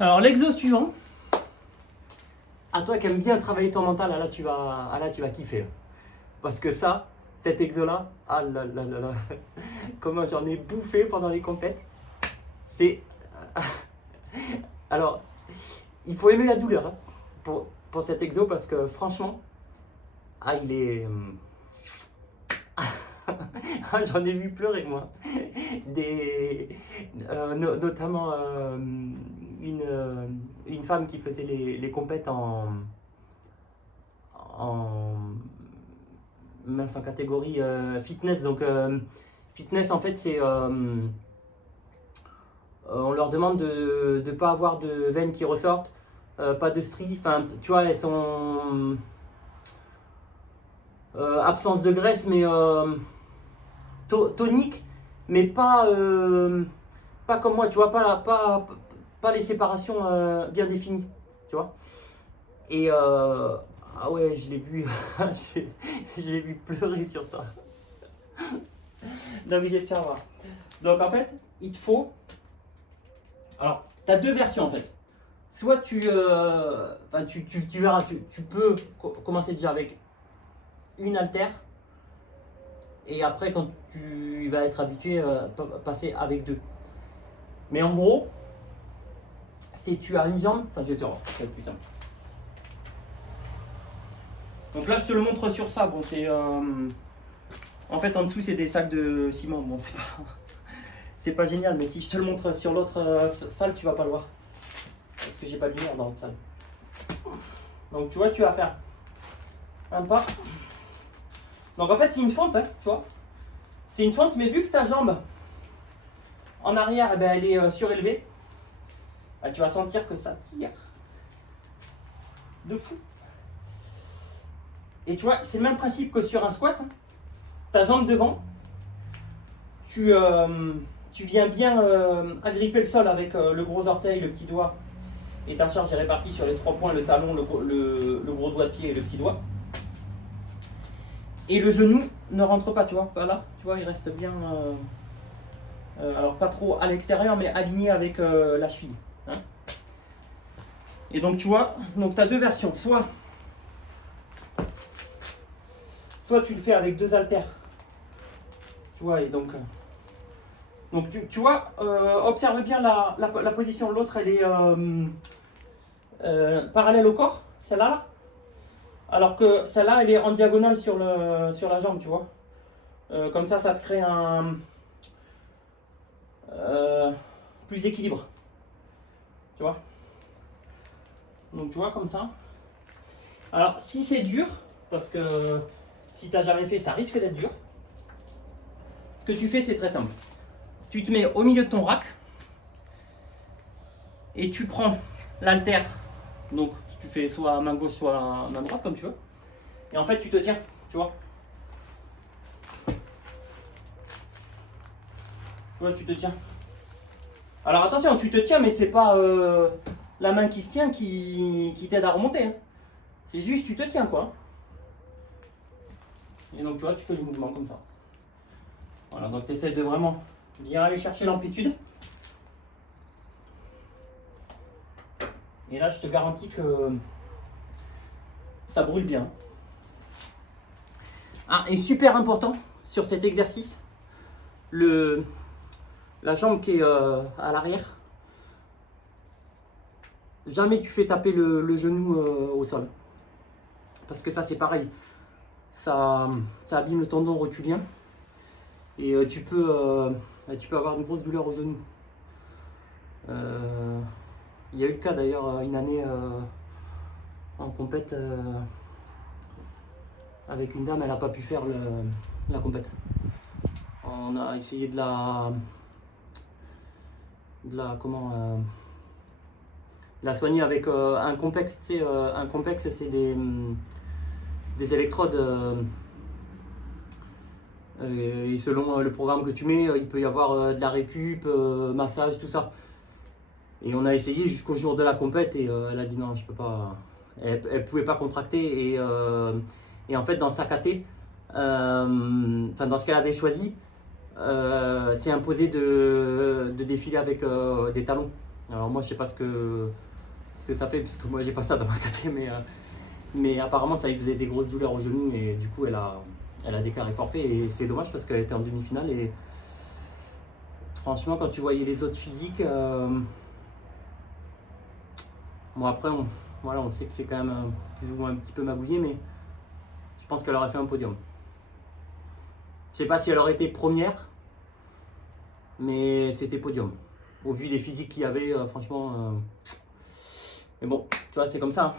Alors l'exo suivant, à toi qui aimes bien travailler ton mental, là tu vas kiffer. Là. Parce que ça, cet exo là, ah là là là là, comment j'en ai bouffé pendant les compètes. C'est... Alors, il faut aimer la douleur hein, pour cet exo parce que franchement, ah il est... Ah, j'en ai vu pleurer moi. Notamment une femme qui faisait les compètes en, mince, en catégorie fitness. Donc fitness en fait c'est on leur demande de ne pas avoir de veines qui ressortent, pas de stries, enfin tu vois elles sont absence de graisse mais tonique, mais pas comme moi, tu vois, pas les séparations bien définies, tu vois. Et ah ouais, je l'ai vu, je l'ai vu pleurer sur ça. Donc j'ai tiens voir. Donc en fait, il te faut. Alors, tu as deux versions en fait. Soit tu verras, tu peux commencer déjà avec une haltère. Et après, quand tu vas être habitué, passer avec deux. Mais en gros, si tu as une jambe, enfin je vais te voir, ça va être plus simple. Donc là, je te le montre sur ça. Bon, c'est en fait en dessous c'est des sacs de ciment. Bon, c'est pas génial, mais si je te le montre sur l'autre salle, tu vas pas le voir parce que j'ai pas de lumière dans l'autre salle. Donc tu vois, tu vas faire un pas. Donc en fait, c'est une fente, hein, tu vois. C'est une fente, mais vu que ta jambe en arrière, eh ben, elle est surélevée, bah, tu vas sentir que ça tire de fou. Et tu vois, c'est le même principe que sur un squat. Ta jambe devant, tu viens bien agripper le sol avec le gros orteil, le petit doigt. Et ta charge est répartie sur les trois points, le talon, le gros doigt de pied et le petit doigt. Et le genou ne rentre pas, tu vois, pas là. Tu vois, il reste bien, alors pas trop à l'extérieur, mais aligné avec la cheville. Hein. Et donc tu vois, donc tu as deux versions. Soit tu le fais avec deux haltères. Tu vois, et donc tu vois, observe bien la position de l'autre, elle est parallèle au corps, celle-là. Là. Alors que celle-là, elle est en diagonale sur la jambe, tu vois. Comme ça te crée un plus équilibre. Tu vois. Donc tu vois comme ça. Alors si c'est dur, parce que si tu n'as jamais fait, ça risque d'être dur. Ce que tu fais, c'est très simple. Tu te mets au milieu de ton rack et tu prends l'haltère. Donc tu fais soit main gauche, soit main droite, comme tu veux. Et en fait, tu te tiens, tu vois. Tu vois, tu te tiens. Alors attention, tu te tiens, mais c'est pas la main qui se tient qui t'aide à remonter. Hein. C'est juste tu te tiens, quoi. Et donc, tu vois, tu fais le mouvement comme ça. Voilà, donc tu essaies de vraiment bien aller chercher l'amplitude. Et là, je te garantis que ça brûle bien. Ah, et super important sur cet exercice, la jambe qui est à l'arrière, jamais tu fais taper le genou au sol. Parce que ça, c'est pareil. Ça abîme le tendon rotulien. Et tu peux avoir une grosse douleur au genou. Il y a eu le cas d'ailleurs une année en compète avec une dame, elle n'a pas pu faire la compète. On a essayé de la soigner avec un complexe. Tu sais, un complexe, c'est des électrodes. Et selon le programme que tu mets, il peut y avoir de la récup, massage, tout ça. Et on a essayé jusqu'au jour de la compète et elle a dit non, je peux pas. Elle pouvait pas contracter et en fait dans sa caté, dans ce qu'elle avait choisi, c'est imposé de défiler avec des talons. Alors moi je sais pas ce que ça fait, puisque moi j'ai pas ça dans ma caté, mais apparemment ça lui faisait des grosses douleurs au genou et du coup elle a déclaré forfait et c'est dommage parce qu'elle était en demi-finale et franchement quand tu voyais les autres physiques, bon après voilà, on sait que c'est quand même plus ou moins un petit peu magouillé, mais je pense qu'elle aurait fait un podium. Je sais pas si elle aurait été première, mais c'était podium. Au vu des physiques qu'il y avait, franchement. Mais bon, tu vois, c'est comme ça. Hein.